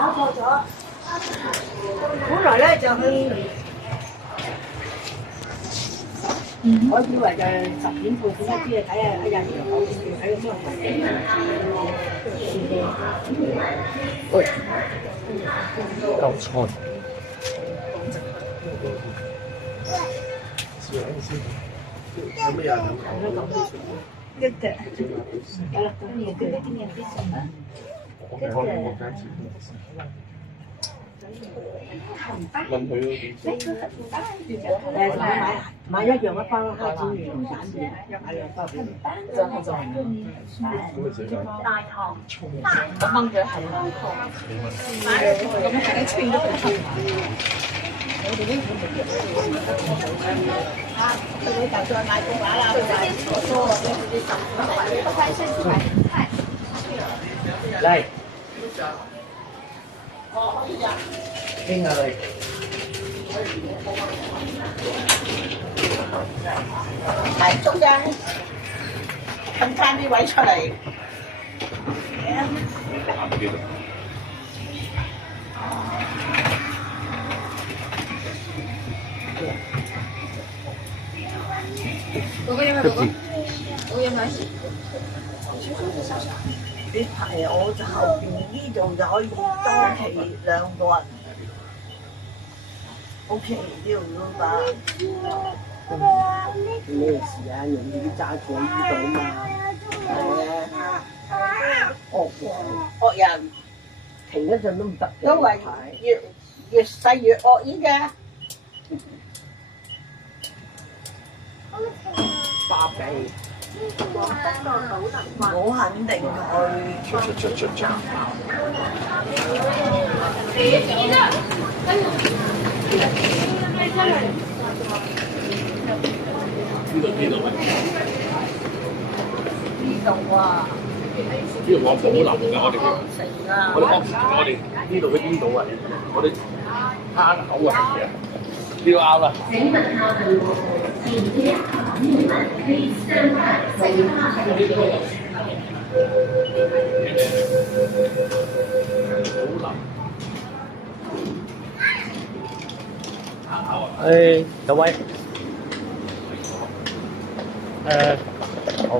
搞錯咗。本來咧就去，我以為就10點半，點解知啊？睇下9點半睇到喂，夠菜。有咩人飲一隻，有啦，今年啲什麼？問佢咯，買一樣一包蝦子魚同散魚，買2包俾你。咁咪死啦！大堂我掹咗係啦，咁樣係清咗佢。我哋呢款唔入佢哋就再買個把啦，佢買個多啊，嚟，傾下你。係中間分攤啲位出嚟。嗰個應該嗰個，嗰個應該你排我就後邊呢度就可以多企2個人。OK，呢度都得。咩事啊？人哋都揸住呢度嘛。係啊。惡人停一陣都唔得。因為越細越惡煙嘅。巴閉。我肯定去。呢度邊度啊？呢度啊！呢度我寶林㗎，我哋我哋呢度去邊度啊？我哋坑口啊，呢個啱啦。請問下路前嘅行人可以相反四趴嘅嘢。誒，各位，好。